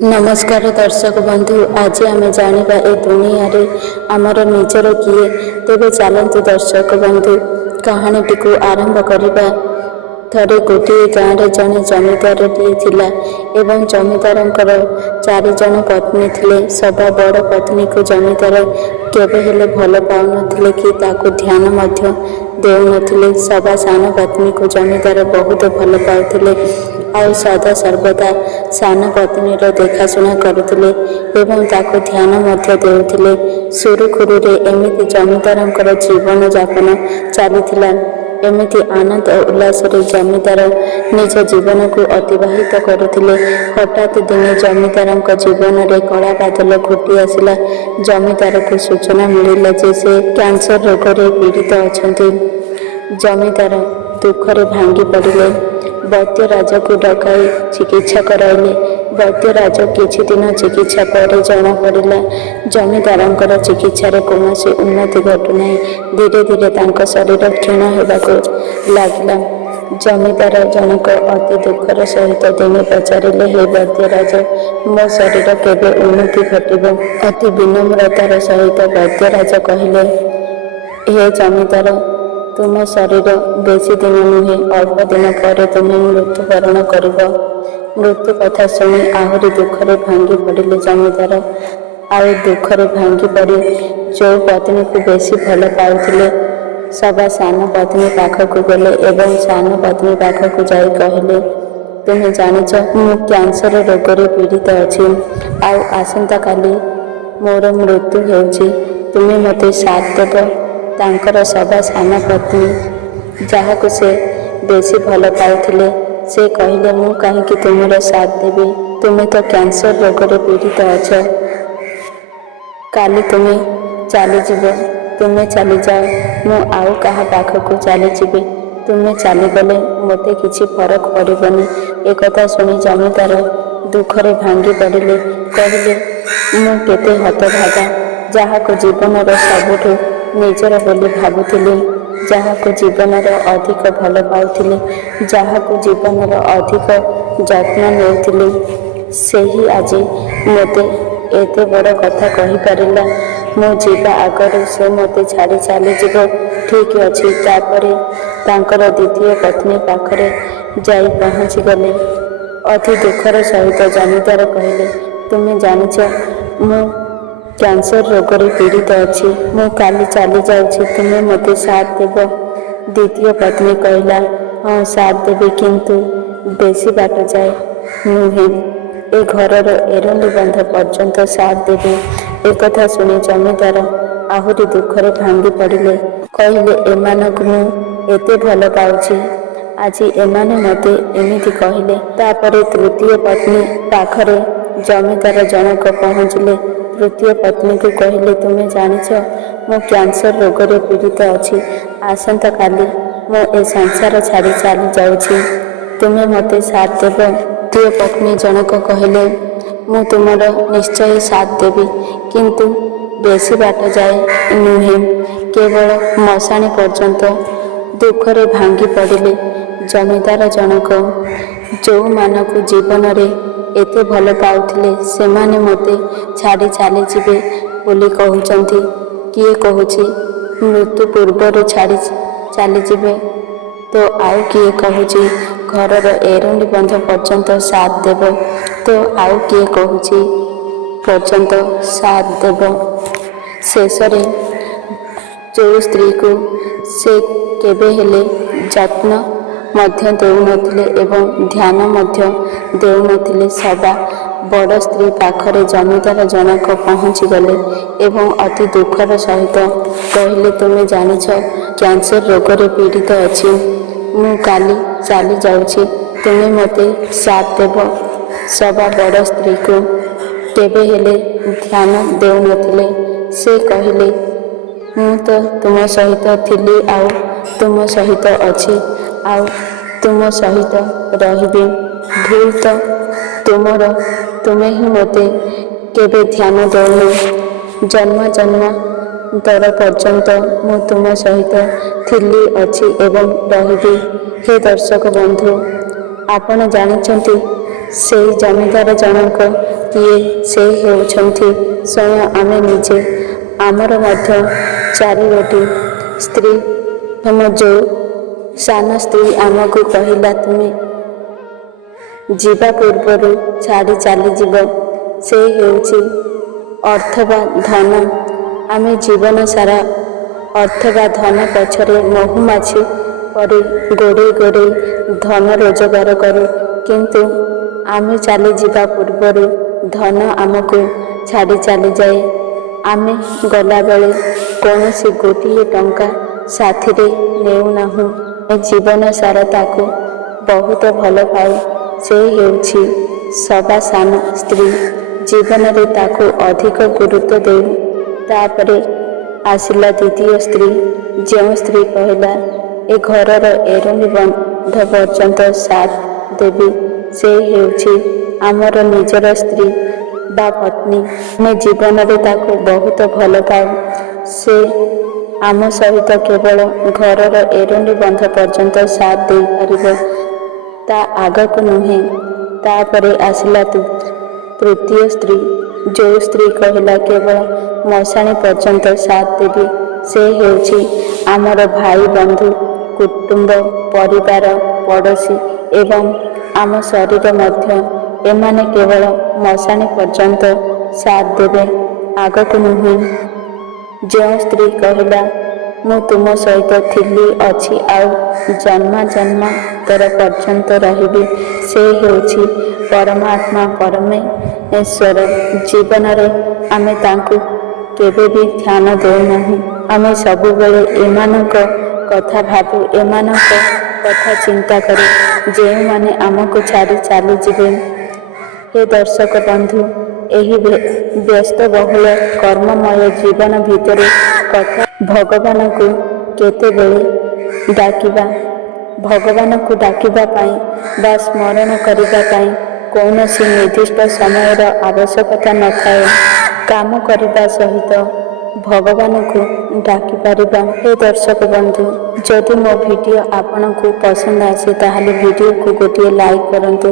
नमस्कार दर्शक बंधु, आज आम जाना ए दुनिया रे आमर निजर किए। तेरे चलतु दर्शक बंधु कहानी टी आरंभ करवा। थरे गोटे गाँव में जड़े जमीदारटीए थिला एवं जमीदार चार जन पत्नी थिले। सदा बड़ पत्नी को जमीदार केबे हेले भल पाउनथिले कि ताकू ध्यान मध्य देउनथिले। सदा सान पत्नी को जमीदार बहुत भल पाउथिले और सदा सर्वदा सान पत्नीर देखाशुना करुथिले एवं ताकू ध्यान मध्य देउथिले। सुरुखुरुरे एमिति जमीदारंकर जीवन यापन चलीथिला। एमिति आनंद और उल्लास जमीदार निज जीवन को अतिवाहित करुथिले। हठात दिने जमीदार जीवन में कला बादल घुटी आसला। जमीदार को सूचना मिला जे से कैंसर रोग रे पीड़ित अच्छा। जमीदार दुखरे भांगी पड़े। वैद्य राजा को डकाई चिकित्सा कराइले। वैद्य राजा किछि दिन चिकित्सा पर जना पड़ा जमीदार चिकित्सार कौन उन्नति घटुना। धीरे धीरे तांको शरीर क्षीण होगाक लगिला। जमीदार जनक अति दुखर सहित दिने पचारे, हे वैद्य राजा, मो शरीर केबे उन्नति घटब? अति विनम्रतार सहित वैद्य राजा कहले, हे जमीदार, तुम शरीर बेसी दिन नुहे, अल्प दिन पर तुम्हें मृत्युवरण कर। मृत्यु कथा शुणी आहरी दुखरे भांगी पड़े जमीदार। आउ दुखरे भांगी पड़ी जो पत्नी को बेसी भल पाउथिले सदा सान पत्नी पाखक गले एवं सान पत्नी पाखक जाई कहले, तुम्हें जानिच मु कैंसर रोग रे पीड़ित अच्छी। आउ आसंता काली मोर मृत्यु होउछि। तुम्हें मते साथ देव। तांकर सदा सान पत्नी जहाको से बेसी भल पाउथिले से कहले, मु कहीं तुमर साथ देवी? तुम्हें तो कैंसर रोग रे पीड़ित अच्छ। काली तुम्हें चली जीव। तुम्हें चली जाओ, मु आउ कहा पाखक चली जीवी। तुम्हें चलीगले मते किसी फरक पड़बनी। एक शुणी जमीदार दुखरे भांगी पड़े। कहले, मु केते हतभागा, जहाको जीवन सबुठु निजर बोली भावुथिली, जहाको जीवन अधिक भल पाउथिली, जहाको जीवन अधिक जत्न नेउथिली, सेही आज मते एते बड़ कथा कहि पारिला। मु जीवा आगर से मते छाड़ी चली जीव। ठीक अच्छी। तापरे तांकर द्वितीय पत्नी पाखरे जाई पहुँची गले। अति दुखर सहित जमीदार कहले, तुम्हें जानिच मु कैंसर रोग रे पीड़ित अच्छी। मु काली चली जाऊँगी, तुम्हें मते साथ देव? द्वितीय पत्नी कहला, हाँ साथ देवी, किंतु बेसी बाट जाए नुहे, ए घरर एरंडी बंध पर्यंत साथ देवी। एक शुणी जमीदार आहुरी दुखरे भांगी पड़े। कहले, एमानकु मु एते भल पाउछि, आज एमाने मते एमिति कहले। तापरे तृतीय पत्नी पाखरे जमीदार जनक पहुँचले। तृतीय पत्नी को कहले, तुम्हें जानिच मु कैंसर रोग रे पीड़ित अच्छी। आसंता काली मु ए संसार छाड़ी चली जाऊँगी। तुम्हें मते साथ देव? तृतीय पत्नी जनक कहले, मु तुमर निश्चय साथ देवी, किंतु बेसी बाट जाए नुहे, केवल मशाणी पर्यंत। दुखरे भांगी पड़े जमीदार जनक। जो मानक जीवन रे एते भल पाउथिले सेमाने मते छाड़ी चली जीवे बोली कहउचंती। किए कहूछि मृत्यु पूर्वर छाड़ी चली जीवे, तो आउ किए कहूछि घरर एरंडी बंध पर्यंत साथ देव, तो आउ किए कहूछि पर्यंत साथ देव। शेषरे जो स्त्री को से केबे हेले जत्न मध्य देउनथिले एवं ध्यान मध्य देउनथिले, सदा बड़ स्त्री पाखरे जमीदार जनक पहुँची गले एवं अति दुखर सहित कहले, तुम्हें जानिछ कैंसर रोग रे पीड़ित अच्छी। मु काली चली जाऊँगी, तुम्हें मते साथ देव? सदा बड़ स्त्री को केबे हेले ध्यान देउनथिले। से कहले, मु तो तुम सहित थिली, आउ तुम सहित अच्छी, आउ तुम सहित रहिबे। भूल तो तुमर, तुम्हें ही मते केबे ध्यान देउनु। जन्म जन्म तर पर्यंत मु तुम सहित थिली, अच्छी एवं रहिबी। हे दर्शक बंधु, आपण जानिचंती ସେଇ ଜମିଦାର ଜଣକ କିଏ? ସେ ହେଉଛନ୍ତି ସ୍ୱୟଂ ଆମେ ନିଜେ। ଆମର ମଧ୍ୟ 4ଗୋଟି ସ୍ତ୍ରୀ। ପ୍ରଥମ ଯେଉଁ ସାନ ସ୍ତ୍ରୀ ଆମକୁ କହିଲା ତୁମେ ଯିବା ପୂର୍ବରୁ ଛାଡ଼ି ଚାଲିଯିବ, ସେ ହେଉଛି ଅର୍ଥ ବା ଧନ। ଆମେ ଜୀବନ ସାରା ଅର୍ଥ ବା ଧନ ପଛରେ ମହୁମାଛି ପରି ଗୋଡ଼େଇ ଗୋଡ଼େଇ ଧନ ରୋଜଗାର କରୁ, କିନ୍ତୁ ଆମେ ଚାଲିଯିବା ପୂର୍ବରୁ ଧନ ଆମକୁ ଛାଡ଼ି ଚାଲିଯାଏ। ଆମେ ଗଲାବେଳେ କୌଣସି ଗୋଟିଏ ଟଙ୍କା ସାଥିରେ ନେଉନାହୁଁ। ଆମେ ଜୀବନ ସାରା ତାକୁ ବହୁତ ଭଲ ପାଉ। ସେ ହେଉଛି ସବା ସାନ ସ୍ତ୍ରୀ। ଜୀବନରେ ତାକୁ ଅଧିକ ଗୁରୁତ୍ୱ ଦେଉ। ତାପରେ ଆସିଲା ଦ୍ୱିତୀୟ ସ୍ତ୍ରୀ। ଯେଉଁ ସ୍ତ୍ରୀ କହିଲା ଏ ଘରର ଏରୁଣ୍ଡି ବନ୍ଧ ପର୍ଯ୍ୟନ୍ତ ସାଥ ଦେବି, ସେ ହେଉଛି ଆମର ନିଜର ସ୍ତ୍ରୀ ବା ପତ୍ନୀ। ଆମେ ଜୀବନରେ ତାକୁ ବହୁତ ଭଲ ପାଉ। ସେ ଆମ ସହିତ କେବଳ ଘରର ଏରୁଣ୍ଡି ବନ୍ଧ ପର୍ଯ୍ୟନ୍ତ ସାଥ ଦେଇପାରିବ, ତା ଆଗକୁ ନୁହେଁ। ତାପରେ ଆସିଲା ତୃତୀୟ ସ୍ତ୍ରୀ। ଯେଉଁ ସ୍ତ୍ରୀ କହିଲା କେବଳ ମଶାଣି ପର୍ଯ୍ୟନ୍ତ ସାଥ ଦେବି, ସେ ହେଉଛି ଆମର ଭାଇ, ବନ୍ଧୁ, କୁଟୁମ୍ବ, ପରିବାର, ପଡ଼ୋଶୀ ଏବଂ ଆମ ଶରୀର ମଧ୍ୟ। ଏମାନେ କେବଳ ମଶାଣି ପର୍ଯ୍ୟନ୍ତ ସାଥ ଦେବେ, ଆଗକୁ ନୁହେଁ। ଯେଉଁ ସ୍ତ୍ରୀ କହିଲା ମୁଁ ତୁମ ସହିତ ଥିଲି, ଅଛି ଆଉ ଜନ୍ମାଜନ୍ମାନ୍ତର ପର୍ଯ୍ୟନ୍ତ ରହିବି, ସେ ହେଉଛି ପରମାତ୍ମା, ପରମେଶ୍ୱର। ଜୀବନରେ ଆମେ ତାଙ୍କୁ କେବେ ବି ଧ୍ୟାନ ଦେଉନାହୁଁ। ଆମେ ସବୁବେଳେ ଏମାନଙ୍କ କଥା ଭାବୁ, ଏମାନଙ୍କ କଥା ଚିନ୍ତା କରୁ, ଯେଉଁମାନେ ଆମକୁ ଛାଡ଼ି ଚାଲିଯିବେ। ହେ ଦର୍ଶକ ବନ୍ଧୁ, ଏହି ବ୍ୟସ୍ତବହୁଳ କର୍ମମୟ ଜୀବନ ଭିତରେ ଭଗବାନଙ୍କୁ କେତେବେଳେ ଡାକିବା? ଭଗବାନଙ୍କୁ ଡାକିବା ପାଇଁ ବା ସ୍ମରଣ କରିବା ପାଇଁ କୌଣସି ନିର୍ଦ୍ଦିଷ୍ଟ ସମୟର ଆବଶ୍ୟକତା ନଥାଏ। କାମ କରିବା ସହିତ ଭଗବାନଙ୍କୁ ଡାକିପାରିବା। ହେ ଦର୍ଶକ ବନ୍ଧୁ, ଯଦି ମୋ ଭିଡ଼ିଓ ଆପଣଙ୍କୁ ପସନ୍ଦ ଆସେ ତାହେଲେ ଭିଡ଼ିଓକୁ ଗୋଟିଏ ଲାଇକ୍ କରନ୍ତୁ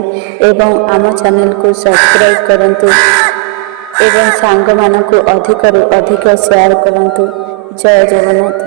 ଏବଂ ଆମ ଚ୍ୟାନେଲକୁ ସବସ୍କ୍ରାଇବ୍ କରନ୍ତୁ ଏବଂ ସାଙ୍ଗମାନଙ୍କୁ ଅଧିକରୁ ଅଧିକ ସେୟାର କରନ୍ତୁ। ଜୟ ଜଗନ୍ନାଥ।